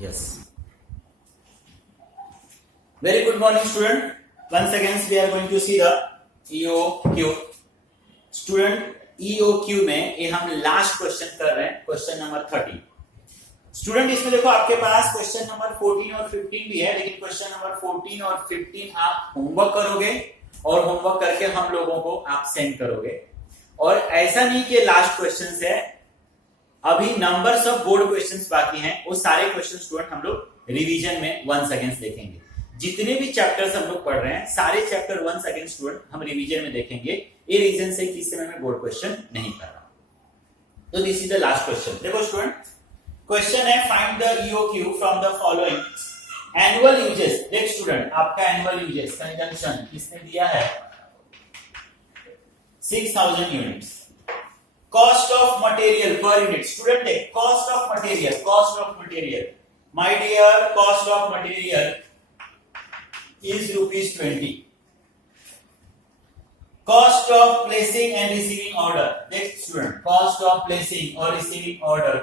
Yes. Very good morning, student. Once again, we are going to see the EOQ. Student, EOQ में ये हम last question कर रहे हैं, क्वेश्चन नंबर 30. स्टूडेंट इसमें देखो आपके पास क्वेश्चन नंबर 14 और 15 भी है, लेकिन क्वेश्चन नंबर 14 और 15 आप होमवर्क करोगे और होमवर्क करके हम लोगों को आप सेंड करोगे. और ऐसा नहीं कि लास्ट क्वेश्चंस है, अभी नंबर्स ऑफ बोर्ड क्वेश्चंस बाकी हैं. वो सारे क्वेश्चन स्टूडेंट हम लोग रिवीजन में वंस अगेन देखेंगे. जितने भी चैप्टर्स हम लोग पढ़ रहे हैं सारे चैप्टर वंस अगेन स्टूडेंट हम रिवीजन में देखेंगे. ये रीजन से कि इस समय मैं बोर्ड क्वेश्चन नहीं कर रहा. तो this is the last question. देखो स्टूडेंट, क्वेश्चन है find the EOQ from the following annual usages. देख स्टूडेंट, आपका एनुअल यूजेस कंजम्पशन किसने दिया है 6000 units. Cost of material per unit. Student देख, cost of material my dear, cost of material is rupees 20. Cost of placing and receiving order. Next student, cost of placing or receiving order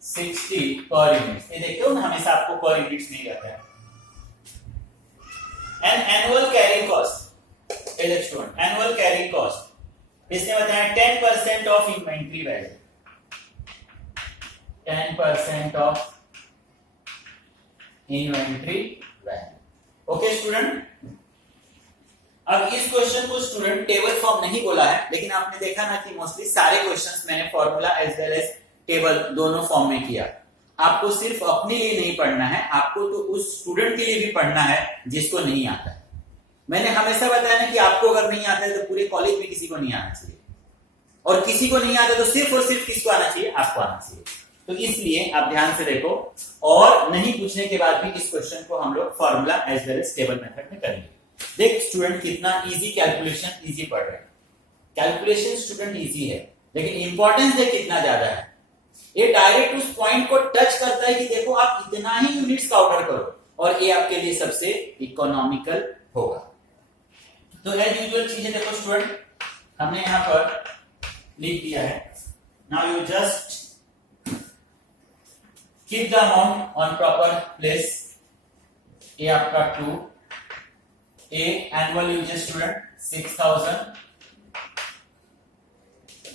60 per unit. ये देखते हो ना, हमेशा आपको per units नहीं रहता है. And annual carrying cost. ये देख student, annual carrying cost. इसने बताया 10% of inventory value. 10% of inventory value. Okay student, अब इस क्वेश्चन को स्टूडेंट टेबल फॉर्म नहीं बोला है, लेकिन आपने देखा ना कि मोस्टली सारे क्वेश्चंस मैंने formula as well as table दोनों फॉर्म में किया. आपको सिर्फ अपने लिए नहीं पढ़ना है, आपको तो उस स्टूडेंट के लिए भी पढ़ना है जिसको नहीं आता है. मैंने हमेशा बताया ना कि आपको अगर नहीं आता है तो पूरे कॉलेज में किसी को नहीं आना चाहिए, और किसी को नहीं आता तो सिर्फ और सिर्फ किसको आना चाहिए, आपको आना चाहिए. तो इसलिए आप ध्यान से देखो, और नहीं पूछने के बाद भी इस क्वेश्चन को हम लोग formula as well as table method में करेंगे. देख स्टूडेंट, कितना इजी कैलकुलेशन इजी पढ़ रहे हैं. कैलकुलेशन स्टूडेंट इजी है, लेकिन इंपॉर्टेंस देख कितना ज्यादा है. ये डायरेक्ट उस पॉइंट को टच करता है कि देखो आप इतना ही यूनिट्स का ऑर्डर करो और ये आपके लिए सबसे इकोनॉमिकल होगा. तो एज यूजुअल चीजें देखो स्टूडेंट, हमने यहां पर लिख दिया है. Now you just keep the amount on proper place. A आपका 2, A annual uses student 6000,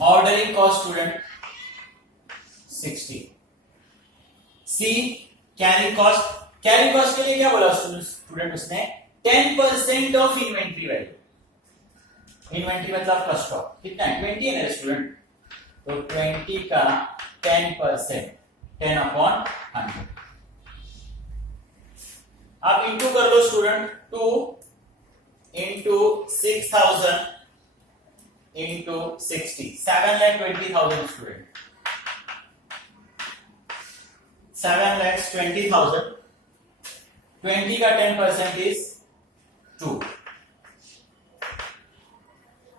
ordering cost student 60, C carrying cost. carrying cost के लिए क्या बोला स्टूडेंट उसने 10% of inventory value. इन्वेंट्री मतलब का स्टॉक कितना है 20 है ना स्टूडेंट, तो 20 का 10% 10 upon 100. आप इंटू कर लो स्टूडेंट, 2 इंटू 6000 इंटू 60, 7,20,000 स्टूडेंट. 7,20,000. 20 का 10% इज 2.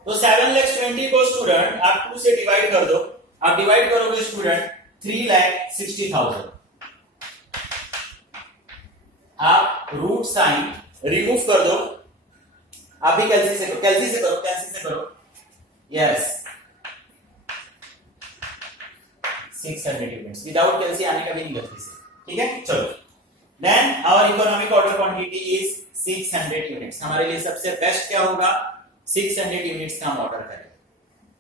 तो 7,20,000 को स्टूडेंट आप 2 से डिवाइड कर दो. आप डिवाइड करोगे स्टूडेंट 3,60,000. आप रूट साइन रिमूव कर दो. आप भी कैलसी से करो. Yes, 600 units. विदाउट कैलसी आने का भी नहीं गलती से. ठीक है, चलो. Then our economic order quantity is 600 units. हमारे लिए सबसे बेस्ट क्या होगा, 600 यूनिट्स का हम ऑर्डर करें.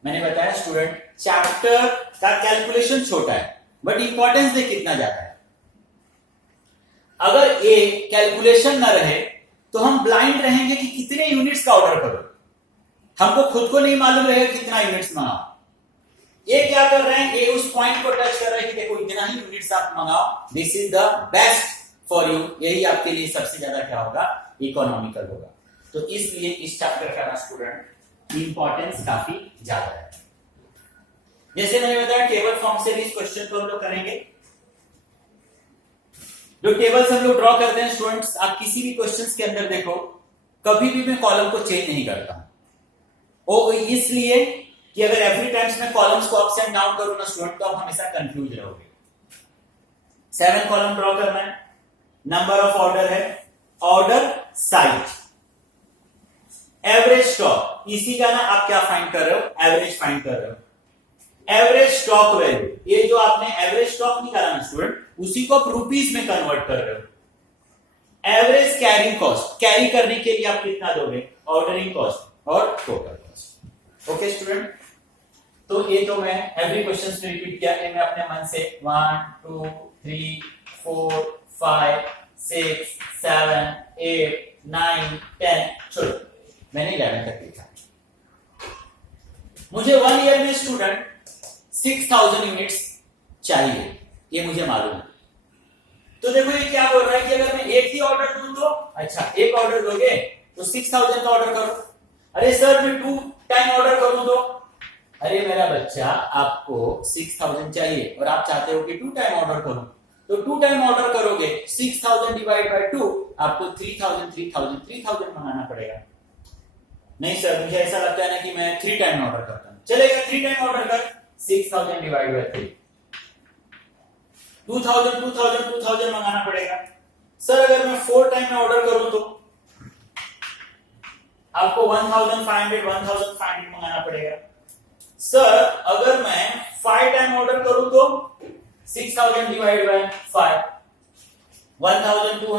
मैंने बताया स्टूडेंट, चैप्टर का कैलकुलेशन छोटा है बट इंपॉर्टेंस देख कितना ज्यादा है. अगर ये कैलकुलेशन ना रहे तो हम ब्लाइंड रहेंगे कि कितने यूनिट्स का ऑर्डर करो. हमको खुद को नहीं मालूम रहेगा कितना यूनिट्स मंगाओ. ये क्या कर रहे हैं, ये उस पॉइंट को टच कर रहे हैं कि देखो इतना ही यूनिट्स आप मंगाओ, this is the best for you. यही आपके लिए सबसे ज्यादा क्या होगा, इकोनॉमिकल होगा. तो इसलिए इस चैप्टर का स्टूडेंट इंपॉर्टेंस काफी ज्यादा है. जैसे मैंने बताया टेबल फॉर्म से भी इस क्वेश्चन को हम लोग करेंगे. जो टेबल्स हम लोग ड्रॉ करते हैं स्टूडेंट्स, आप किसी भी क्वेश्चंस के अंदर देखो, कभी भी मैं कॉलम को चेंज नहीं करता. वो इसलिए कि अगर एवरी टाइम्स मैं कॉलम्स को अप्स एंड डाउन करूं ना स्टूडेंट, तो आप हमेशा कंफ्यूज रहोगे. 7 कॉलम ड्रॉ करना है. नंबर ऑफ ऑर्डर है, ऑर्डर साइज, एवरेज स्टॉक. इसी का ना आप क्या फाइंड कर रहे हो, एवरेज फाइंड कर रहे हो. एवरेज स्टॉक वैल्यू, ये जो आपने एवरेज स्टॉक निकाला ना स्टूडेंट, उसी को आप रुपीस में कन्वर्ट कर रहे हो। एवरेज कैरिंग कॉस्ट, कैरी करने के लिए आप कितना दोगे, ऑर्डरिंग कॉस्ट और टोटल कॉस्ट। ओके स्टूडेंट, तो ये तो मैं एवरी क्वेश्चन में रिपीट किया, मैं अपने मन से 1 2 3 4 5 6 7 8 9 10 छोड़ो, मैंने 11 तक लिखा। मुझे 1 ईयर में स्टूडेंट 6000 यूनिट्स चाहिए, ये मुझे मालूम है। तो देखो ये क्या बोल रहा है कि अगर मैं एक ही ऑर्डर दूं तो, अच्छा एक ऑर्डर दोगे तो 6000 का ऑर्डर करो। अरे सर मैं 2 टाइम ऑर्डर करूं तो, अरे मेरा बच्चा आपको 6000 चाहिए और आप चाहते हो कि 2 टाइम ऑर्डर करूं, तो 2 टाइम ऑर्डर करोगे 6000 डिवाइड बाय 2, आपको 3000 मंगाना पड़ेगा। नहीं सर मुझे ऐसा लगता है ना कि मैं 3 टाइम ऑर्डर करता हूं, चलेगा 3 टाइम ऑर्डर कर, 6000 डिवाइड बाय 3, 2000 मंगाना पड़ेगा। सर अगर मैं 4 टाइम में ऑर्डर करूं तो आपको 1500 मंगाना पड़ेगा। सर अगर मैं 5 टाइम ऑर्डर करूं तो 6000 डिवाइड बाय 5, 1200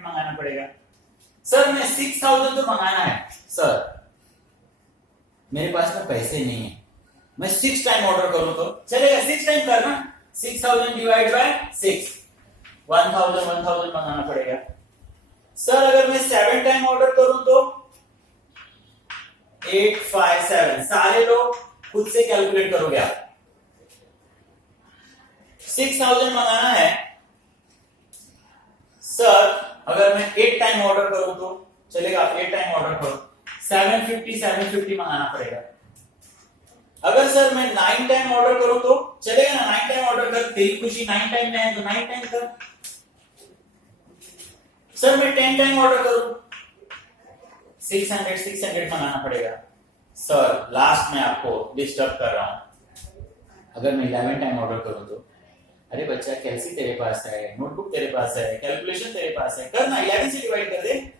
मंगाना पड़ेगा। सर मैं 6000 तो मंगाना है, सर मेरे पास में पैसे नहीं है, मैं 6 टाइम ऑर्डर करूं तो चलेगा, 6 टाइम करना, 6000 डिवाइड बाय 6, 1000 मंगाना पड़ेगा। सर अगर मैं 7 टाइम ऑर्डर करूं तो 857, सारे लोग खुद से कैलकुलेट करोगे आप। 6000 मंगाना है, सर अगर मैं 8 टाइम ऑर्डर करूं तो चलेगा, आप 8 टाइम ऑर्डर करो, 750 मंगाना पड़ेगा। अगर सर मैं 9 टाइम ऑर्डर करूं तो चलेगा ना, 9 टाइम ऑर्डर कर, तेरी खुशी 9 टाइम में है तो 9 टाइम कर। सर मैं 10 टाइम ऑर्डर करूं, 600 मंगाना पड़ेगा। सर लास्ट में आपको डिस्टर्ब कर रहा हूं, अगर मैं 11 टाइम ऑर्डर करूं तो, अरे बच्चा कैलसी तेरे पास है, नोटबुक तेरे पास है, कैलकुलेशन तेरे पास है, करना 11 से डिवाइड कर दे,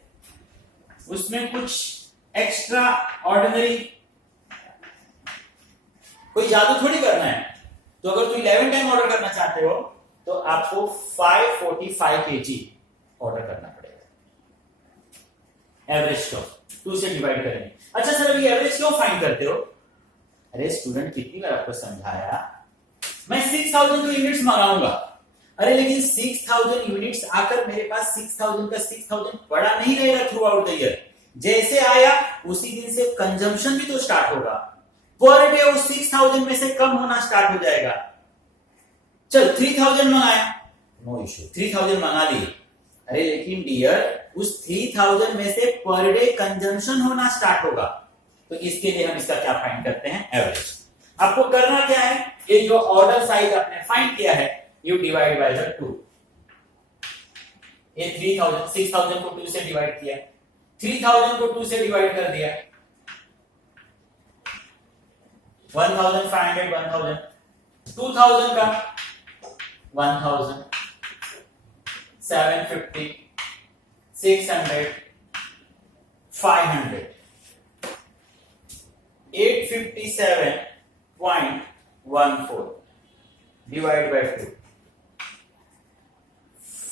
उसमें कुछ एक्स्ट्रा ऑर्डिनरी कोई जादू थोड़ी करना है। तो अगर तुम 11 टाइम ऑर्डर करना चाहते हो तो आपको 545 kg ऑर्डर करना पड़ेगा, एवरेज स्टॉक 2 से डिवाइड करेंगे। अच्छा सर अभी एवरेज क्यों फाइंड करते हो? अरे स्टूडेंट कितनी बार आपको समझाया, मैं 6000 यूनिट्स मंगाऊंगा, अरे लेकिन 6000 यूनिट्स आकर मेरे पास 6000 का 6000 पड़ा नहीं रहेगा थ्रू आउट द ईयर, जैसे आया उसी दिन से कंजम्पशन भी तो स्टार्ट होगा, पर डे उस 6000 में से कम होना स्टार्ट हो जाएगा। चल 3000 मंगाया, नो इश्यू, 3000 मंगा लिए, अरे लेकिन डियर उस 3000 में से पर डे कंजम्पशन होना स्टार्ट होगा, तो इसके लिए हम इसका क्या फाइंड करते हैं, एवरेज। आपको करना क्या है, ये जो ऑर्डर साइज आपने फाइंड किया है यू डिवाइड बाय द 2, ये 3000 6000 को 2 से डिवाइड किया, 3000 को 2 से डिवाइड कर दिया, 1500 1000, 2000 का 1000, 750, 600, 500, 857.14 डिवाइड बाय 2,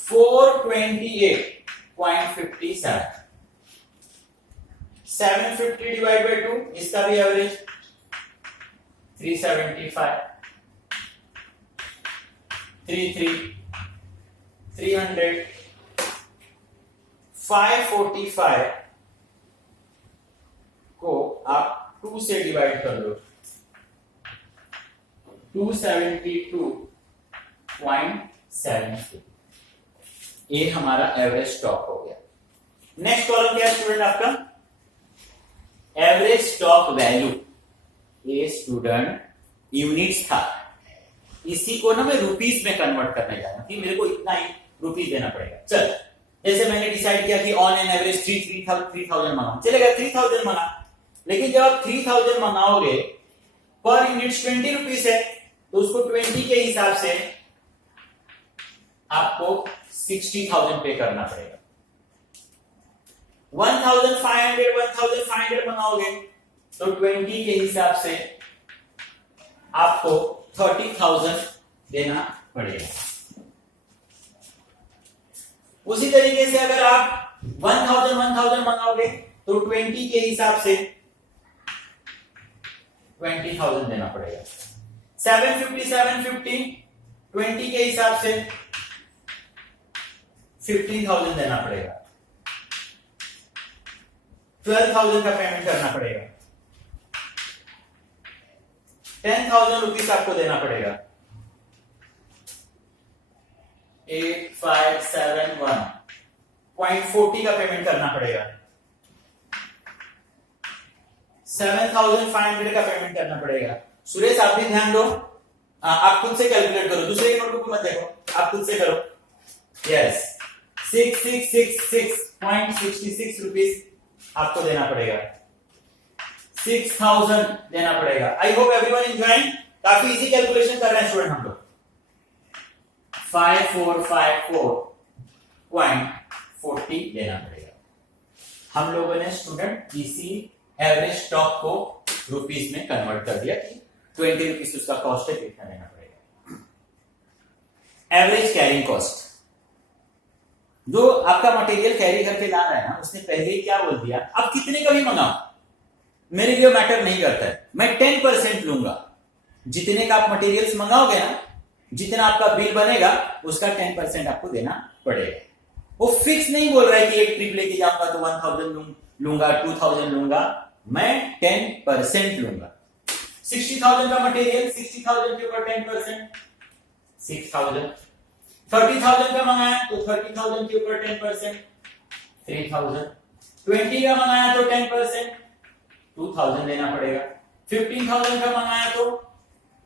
428.57, 750 डिवाइड बाय 2, इसका भी एवरेज 375, 300, 545 को आप 2 से डिवाइड कर लो, 272.72, ये हमारा एवरेज स्टॉक हो गया। नेक्स्ट कॉलम क्या है स्टूडेंट आपका, एवरेज स्टॉक वैल्यू। ये स्टूडेंट यूनिट्स था, इसी को ना मैं रुपीस में कन्वर्ट करने जा रहा हूं कि मेरे को इतना ही रुपीस देना पड़ेगा। चल जैसे मैंने डिसाइड किया कि ऑन एन एवरेज 3000 मंगाऊं, चलेगा 3000 मंगा, लेकिन जब आप 3000 मंगाओगे पर यूनिट 20 रुपीस है, तो उसको 20 के हिसाब से आपको 60,000 पे करना पड़ेगा। 1500 मंगाओगे तो 20 के हिसाब से आपको 30,000 देना पड़ेगा। उसी तरीके से अगर आप 1000 मंगाओगे तो 20 के हिसाब से 20,000 देना पड़ेगा। 750 20 के हिसाब से 15,000 देना पड़ेगा। 12,000 का पेमेंट करना पड़ेगा। 10,000 रुपीज आपको देना पड़ेगा। 8571.40 का पेमेंट करना पड़ेगा। 7,500 का पेमेंट करना पड़ेगा। सुरेश आप भी ध्यान दो, आप खुद से कैलकुलेट करो, दूसरे नोटबुक मत देखो, आप खुद से करो। यस 6666.66 रुपीज आपको देना पड़ेगा। 6,000 देना पड़ेगा। I hope everyone enjoying. काफी इजी कैलकुलेशन कर रहे हैं स्टूडेंट हम लोग। 5454.40 देना पड़ेगा। हम लोगों ने स्टूडेंट इसी एवरेज स्टॉक को रुपीस में कन्वर्ट कर दिया कि 20 रुपीस उसका कॉस्ट है, कितना देना पड़ेगा। एवरेज कैरिंग कॉस्ट, जो आपका मटेरियल कैरी करके ला रहा है ना, उसने पहले ही क्या बोल दिया, आप कितने का भी मंगाओ मेरे लिए मैटर नहीं करता है, मैं 10% लूंगा। जितने का आप मटेरियल्स मंगाओगे ना, जितना आपका बिल बनेगा उसका 10% आपको देना पड़ेगा। वो फिक्स नहीं बोल रहा है कि एक ट्रिप लेके जाऊंगा तो 1,000 लूंगा, 2,000 लूंगा, मैं 10% लूंगा। 60,000 का मटेरियल, 60,000 के ऊपर 10%, 6,000। 30,000 का मंगाया तो 30,000 के ऊपर 10%, 3,000। 20 का मंगाया तो 10%, 2,000 देना पड़ेगा। 15,000 का मंगाया तो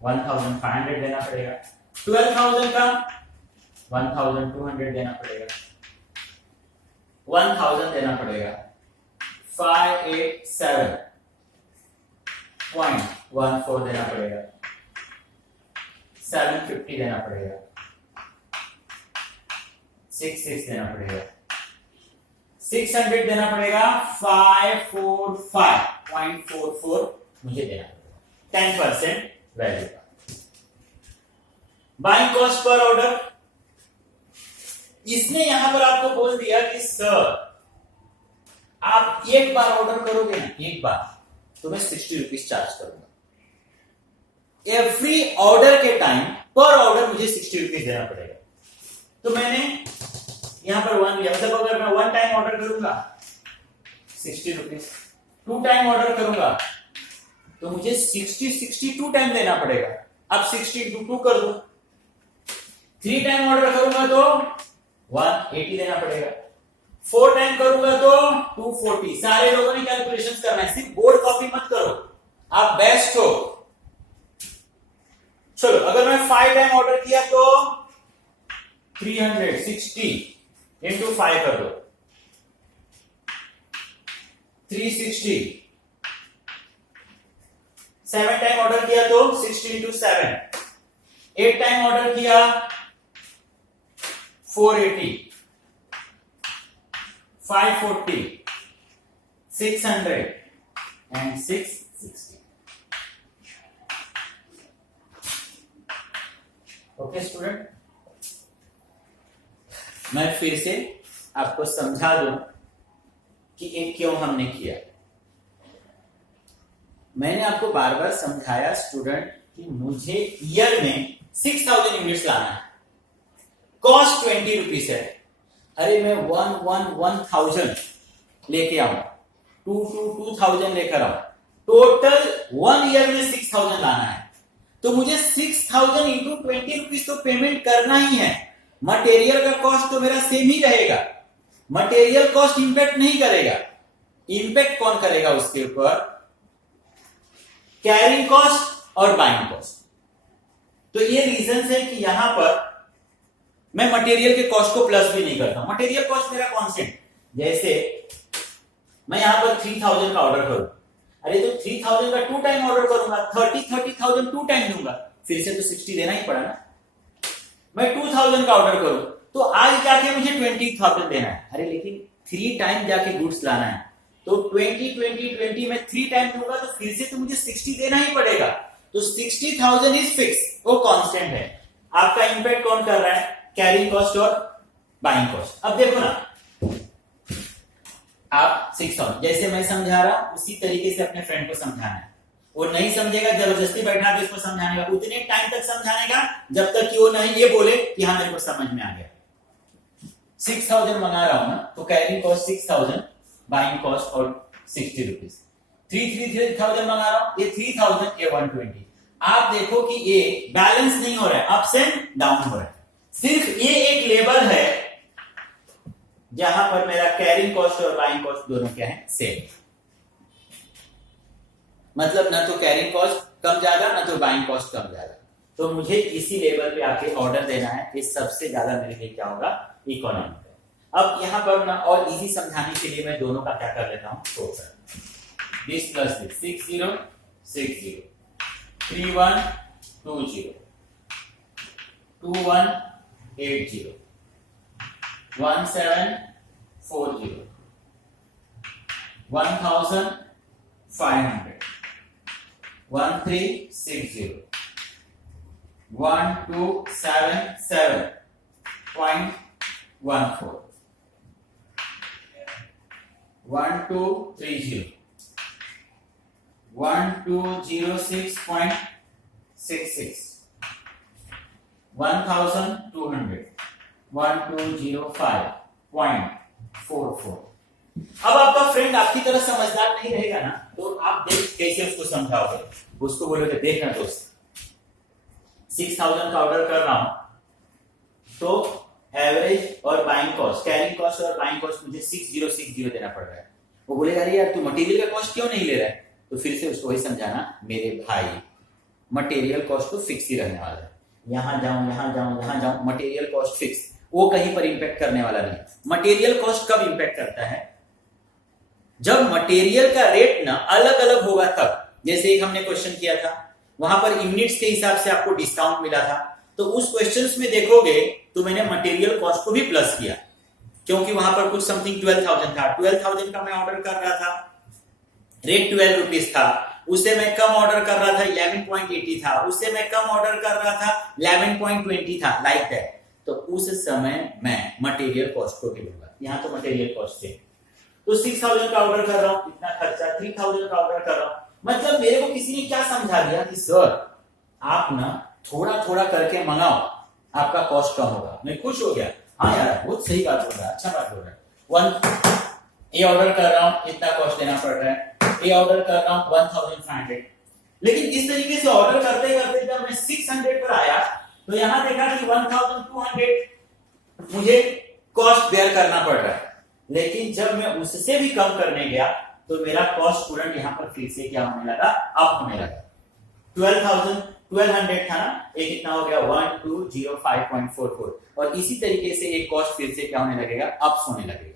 1,500 देना पड़ेगा। 12,000 का 1,200 देना पड़ेगा। 1,000 देना पड़ेगा। 587.14 देना पड़ेगा। 750 देना पड़ेगा। 66 देना पड़ेगा। 600 देना पड़ेगा। 545.44 मुझे देना पड़ेगा 10% वैल्यू का। बाइंग कॉस्ट पर ऑर्डर, इसने यहां पर आपको बोल दिया कि सर आप एक बार ऑर्डर करोगे ना, एक बार तो मैं 60 रुपीज चार्ज करूंगा। एवरी ऑर्डर के टाइम पर ऑर्डर मुझे 60 रुपीज देना पड़ेगा। तो मैंने यहां पर 1 लिया, मतलब अगर मैं 1 टाइम ऑर्डर करूंगा 60 रुपीज, 2 टाइम ऑर्डर करूंगा तो मुझे 62 टाइम देना पड़ेगा। अब 60 into 2 कर दो। 3 टाइम ऑर्डर करूंगा तो 180 देना पड़ेगा। 4 टाइम करूंगा तो 240। सारे लोगों ने कैलकुलेशंस करना है, सिर्फ बोर्ड कॉपी मत करो, आप बेस्ट हो। चलो अगर मैं 5 टाइम ऑर्डर किया तो 360 into 5 कर दो, 360। 7 टाइम ऑर्डर किया तो 60 into 7। 8 टाइम ऑर्डर किया 480। 540, 600 and 660। ओके स्टूडेंट, मैं फिर से आपको समझा दूं कि ये क्यों हमने किया। मैंने आपको बार बार समझाया स्टूडेंट कि मुझे ईयर में 6,000 यूनिट्स लाना है, कॉस्ट 20 रुपीज है। अरे मैं 1,000 लेके आऊं, 2,000 लेकर आऊं, टोटल 1 ईयर में 6,000 लाना है, तो मुझे 6,000 इंटू 20 रुपीज तो पेमेंट करना ही है। मटेरियल का कॉस्ट तो मेरा सेम ही रहेगा, मटेरियल कॉस्ट इंपैक्ट नहीं करेगा। इंपैक्ट कौन करेगा उसके ऊपर? कैरिंग कॉस्ट और बाइंग कॉस्ट। तो ये रीजन है कि यहां पर मैं मटेरियल के कॉस्ट को प्लस भी नहीं करता। मटेरियल कॉस्ट मेरा कांस्टेंट, जैसे मैं यहां पर 3,000 का ऑर्डर करूं, अरे तो 3,000 का 2 टाइम ऑर्डर करूंगा, 30,000 2 टाइम दूंगा, फिर से तो 60 देना ही पड़ा ना। मैं 2,000 का ऑर्डर करूं तो आज जाके मुझे 20,000 देना है, अरे लेकिन 3 टाइम जाके गुड्स लाना है, तो 20 में 3 टाइम दूंगा तो फिर से तो मुझे 60 देना ही पड़ेगा। तो 60,000 इज फिक्स, वो कांस्टेंट है। आपका इंपैक्ट कौन कर रहा है? कैरिंग कॉस्ट और बाइंग कॉस्ट। अब देखो ना, आप 6000 जैसे मैं समझा रहा उसी तरीके से अपने फ्रेंड को समझाना है। वो नहीं समझेगा, जबरदस्ती बैठा के उसको समझाने का, उतने टाइम तक समझाने का जब तक कि वो नहीं ये बोले कि हाँ मेरे को समझ में आ गया। 6000 मंगा रहा हूं ना, तो कैरिंग कॉस्ट 6000, बाइंग कॉस्ट और 60 रुपीज। 3000 मंगा रहा हूं, ये 3000, ये 120। आप देखो कि ये बैलेंस नहीं हो रहा है, अप्स एंड डाउन हो रहा है। सिर्फ ये एक लेवल है जहां पर मेरा कैरिंग कॉस्ट और बाइंग कॉस्ट दोनों क्या है, सेम। मतलब ना तो कैरिंग कॉस्ट कम ज्यादा, ना तो बाइंग कॉस्ट कम ज्यादा। तो मुझे इसी लेवल पे आके ऑर्डर देना है, ये सबसे ज्यादा मेरे लिए क्या होगा, इकोनॉमिकल। अब यहां पर ना और इजी समझाने के लिए मैं दोनों का क्या कर लेता हूं, टोटल। This plus this, 60 60, 3120, 2180, 1740, 1500, 1360, 1277.14, 1230, 1206.66, 1200, 1205.44। अब आपका फ्रेंड आपकी तरह समझदार नहीं रहेगा ना, तो आप देख कैसे उसको समझाओगे। उसको बोलोगे देखना दोस्त, 6000 का ऑर्डर कर रहा हूं, तो एवरेज और बाइंग कॉस्ट, कैरिंग कॉस्ट और बाइंग कॉस्ट मुझे 6060 देना पड़ रहा है। वो बोलेगा अरे यार तू मटेरियल का कॉस्ट क्यों नहीं ले रहा है, तो फिर से उसको वही समझाना, मेरे भाई मटेरियल कॉस्ट तो फिक्स ही रहने वाला है, यहां जाऊं यहां जाऊं यहां जाऊं, मटेरियल कॉस्ट फिक्स, वो कहीं पर इंपैक्ट करने वाला नहीं। मटेरियल कॉस्ट कब इंपैक्ट करता है, जब मटेरियल का रेट ना अलग अलग होगा तब। जैसे एक हमने क्वेश्चन किया था, वहां पर यूनिट्स के हिसाब से आपको डिस्काउंट मिला था, तो उस क्वेश्चंस में देखोगे तो मैंने मटेरियल कॉस्ट को भी प्लस किया, क्योंकि वहां पर कुछ समथिंग 12000 था। 12000 का मैं ऑर्डर कर रहा था, रेट 12 रुपीज था, उससे मैं कम ऑर्डर कर रहा था 11.80 था, उससे मैं कम ऑर्डर कर रहा था 11.20 था, लाइक दैट। तो उस समय मैं मटेरियल कॉस्ट को भी लूंगा, यहां तो मटेरियल कॉस्ट है। तो 6000 का ऑर्डर कर रहा हूं, इतना खर्चा, 3000 का ऑर्डर कर रहा हूं, मतलब मेरे को किसी ने क्या समझा दिया कि सर आप ना थोड़ा थोड़ा करके मंगाओ, आपका कॉस्ट कम होगा। मैं खुश हो गया, हाँ यार बहुत सही बात बोल रहा है, अच्छा बात बोल रहा है। ये ऑर्डर कर रहा हूं, इतना कॉस्ट देना पड़ रहा है, ये ऑर्डर कर रहा हूं 1500। लेकिन इस तरीके से ऑर्डर करते करते जब मैं 600 पर आया, तो यहां देखा कि 1200 मुझे कॉस्ट बेयर करना पड़ रहा है। लेकिन जब मैं उससे भी कम करने गया, तो मेरा कॉस्ट तुरंत यहां पर फिर से क्या होने लगा, अप होने लगा। 1200 था ना, ये कितना हो गया 1205.44, और इसी तरीके से एक कॉस्ट फिर से क्या होने लगेगा, अप होने लगेगा।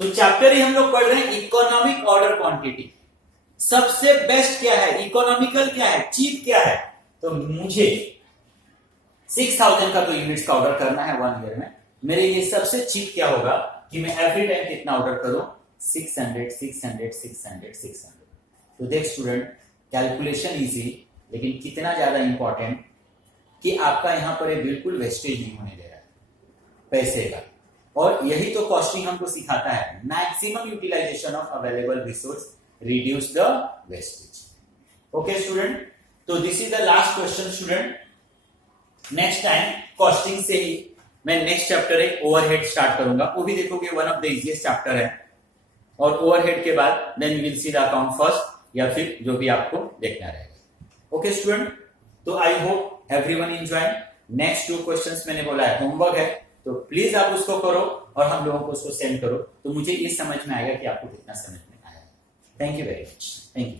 तो चैप्टर ही हम लोग पढ़ रहे हैं इकोनॉमिक ऑर्डर क्वांटिटी। सबसे बेस्ट क्या है, इकोनॉमिकल क्या है, चीप क्या है। तो मुझे 6000 का तो यूनिट्स का ऑर्डर करना है 1 ईयर में, मेरे लिए सबसे चीप क्या होगा कि मैं एवरी टाइम कितना ऑर्डर करूं, 600 600 600 600। तो देख स्टूडेंट, कैलकुलेशन इजी, लेकिन कितना ज्यादा इंपॉर्टेंट कि आपका यहां पर बिल्कुल वेस्टेज नहीं होने दे रहा है पैसे का। और यही तो कॉस्टिंग हमको सिखाता है, maximum utilisation of available resource, reduce the wastage. Okay student, तो this is the last question student. Next time costing से ही मैं नेक्स्ट चैप्टर एक ओवरहेड स्टार्ट करूंगा, वो भी देखोगे one of the easiest chapter है। और ओवरहेड के बाद then will see the account first, या फिर जो भी आपको देखना रहेगा। ओके स्टूडेंट, तो I hope everyone enjoy. Next 2 questions मैंने बोला है होमवर्क है, तो प्लीज आप उसको करो और हम लोगों को उसको सेंड करो, तो मुझे ये समझ में आएगा कि आपको कितना समझ में आया। Thank you very much, thank you.